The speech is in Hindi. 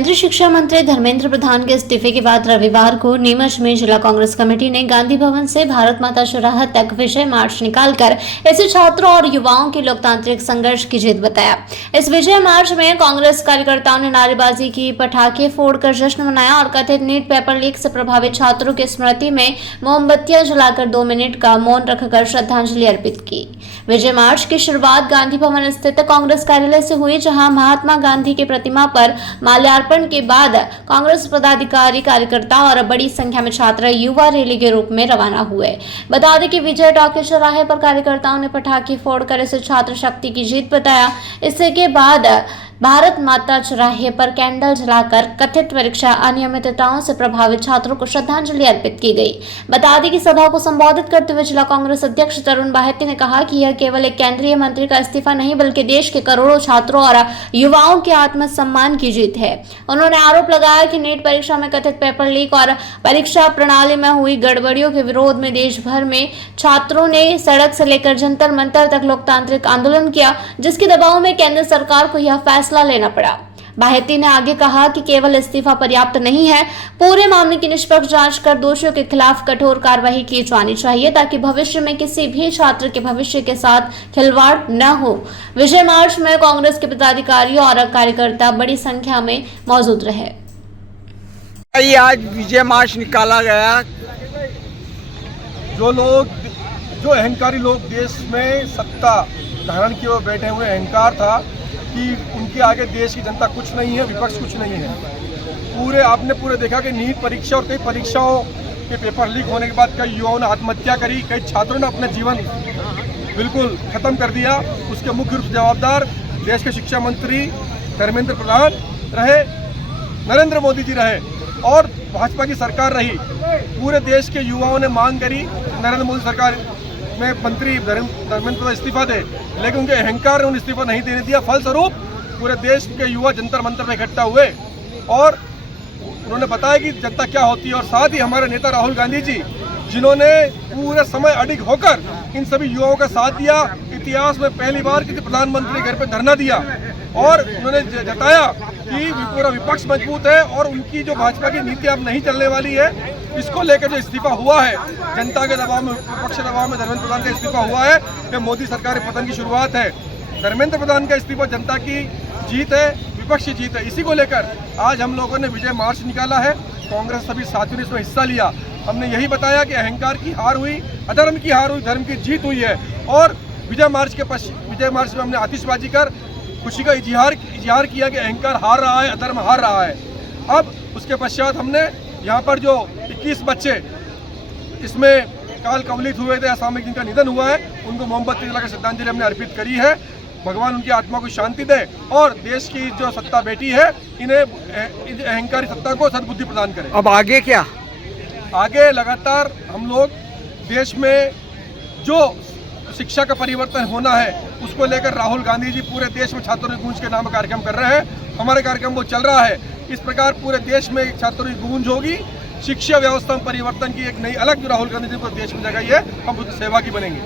केंद्रीय शिक्षा मंत्री धर्मेंद्र प्रधान के इस्तीफे के बाद रविवार को नीमच में जिला कांग्रेस कमेटी ने गांधी भवन से भारत माता चौराहा तक विजय मार्च निकालकर इसे छात्रों और युवाओं के लोकतांत्रिक संघर्ष की जीत बताया। इस विजय मार्च में कांग्रेस कार्यकर्ताओं ने नारेबाजी की, पटाखे फोड़कर जश्न मनाया और कथित नीट पेपर लीक से प्रभावित छात्रों की स्मृति में मोमबत्तियां जलाकर 2 मिनट का मौन रखकर श्रद्धांजलि अर्पित की। विजय मार्च की शुरुआत गांधी भवन स्थित कांग्रेस कार्यालय से हुई, जहां महात्मा गांधी की प्रतिमा पर माल्यार्पण के बाद कांग्रेस पदाधिकारी, कार्यकर्ता और बड़ी संख्या में छात्र युवा रैली के रूप में रवाना हुए। बता दें कि विजय टॉकीज चौराहे पर कार्यकर्ताओं ने पटाखे फोड़कर इसे छात्र शक्ति की जीत बताया। इसके बाद भारत माता चौराहे पर कैंडल जलाकर कथित परीक्षा अनियमितताओं से प्रभावित छात्रों को श्रद्धांजलि अर्पित की गई। बता दें कि सभा को संबोधित करते हुए जिला कांग्रेस अध्यक्ष तरुण बाहेती ने कहा कि यह केवल एक केंद्रीय मंत्री का इस्तीफा नहीं, बल्कि देश के करोड़ों छात्रों और युवाओं के आत्मसम्मान की जीत है। उन्होंने आरोप लगाया कि नीट परीक्षा में कथित पेपर लीक और परीक्षा प्रणाली में हुई गड़बड़ियों के विरोध में देश भर में छात्रों ने सड़क से लेकर जंतर मंतर तक लोकतांत्रिक आंदोलन किया, जिसके दबाव में केंद्र सरकार को यह फैसला लेना पड़ा। बाहेती ने आगे कहा कि केवल इस्तीफा पर्याप्त नहीं है, पूरे मामले की निष्पक्ष जांच कर दोषियों के खिलाफ कठोर कार्रवाई की जानी चाहिए, ताकि भविष्य में किसी भी छात्र के भविष्य के साथ खिलवाड़ न हो। विजय मार्च में कांग्रेस के पदाधिकारी और कार्यकर्ता बड़ी संख्या में मौजूद रहे। आज विजय मार्च निकाला गया। जो अहंकारी लोग देश में सत्ता धारण किए हुए बैठे हुए अहंकार था कि उनके आगे देश की जनता कुछ नहीं है, विपक्ष कुछ नहीं है। आपने पूरे देखा कि नीट परीक्षा और कई परीक्षाओं के पेपर लीक होने के बाद कई युवाओं ने आत्महत्या करी, कई छात्रों ने अपना जीवन बिल्कुल खत्म कर दिया। उसके मुख्य रूप से जवाबदार देश के शिक्षा मंत्री धर्मेंद्र प्रधान रहे, नरेंद्र मोदी जी रहे और भाजपा की सरकार रही। पूरे देश के युवाओं ने मांग करी नरेंद्र मोदी सरकार में मंत्री धर्मेंद्र प्रधान इस्तीफा दे, लेकिन उनके अहंकार ने उन्हें इस्तीफा नहीं देने दिया। फलस्वरूप पूरे देश के युवा जंतर मंतर में इकट्ठा हुए और उन्होंने बताया कि जनता क्या होती है। और साथ ही हमारे नेता राहुल गांधी जी, जिन्होंने पूरे समय अडिग होकर इन सभी युवाओं का साथ दिया, इतिहास में पहली बार किसी प्रधानमंत्री घर पे धरना दिया और उन्होंने जताया कि पूरा विपक्ष मजबूत है और उनकी जो भाजपा की नीति अब नहीं चलने वाली है, इसको लेकर जो इस्तीफा हुआ है जनता के दबाव में, विपक्ष के दबाव में धर्मेंद्र प्रधान का इस्तीफा हुआ है, यह मोदी सरकार के पतन की शुरुआत है। धर्मेंद्र प्रधान का इस्तीफा जनता की जीत है, विपक्ष की जीत है। इसी को लेकर आज हम लोगों ने विजय मार्च निकाला है। कांग्रेस सभी साथियों ने इसमें हिस्सा लिया। हमने यही बताया कि अहंकार की हार हुई, अधर्म की हार हुई, धर्म की जीत हुई है। और विजय मार्च में हमने आतिशबाजी कर खुशी का इजहार किया कि अहंकार हार रहा है, अधर्म हार रहा है। अब उसके पश्चात हमने यहाँ पर जो 21 बच्चे इसमें काल कवलित हुए थे, असामयिक जिनका निधन हुआ है, उनको मोमबत्ती जलाकर श्रद्धांजलि हमने अर्पित करी है। भगवान उनकी आत्मा को शांति दे और देश की जो सत्ता बेटी है, इन्हें अहंकारी सत्ता को सद्बुद्धि प्रदान करे। अब आगे क्या? आगे लगातार हम लोग देश में जो शिक्षा का परिवर्तन होना है, उसको लेकर राहुल गांधी जी पूरे देश में छात्रों की गूंज के नाम कार्यक्रम कर रहे हैं। हमारे कार्यक्रम वो चल रहा है। इस प्रकार पूरे देश में छात्रों की गूंज होगी। शिक्षा व्यवस्था में परिवर्तन की एक नई अलग जो राहुल गांधी जी को देश में जगाई है, हम उसकी सेवा की बनेंगे।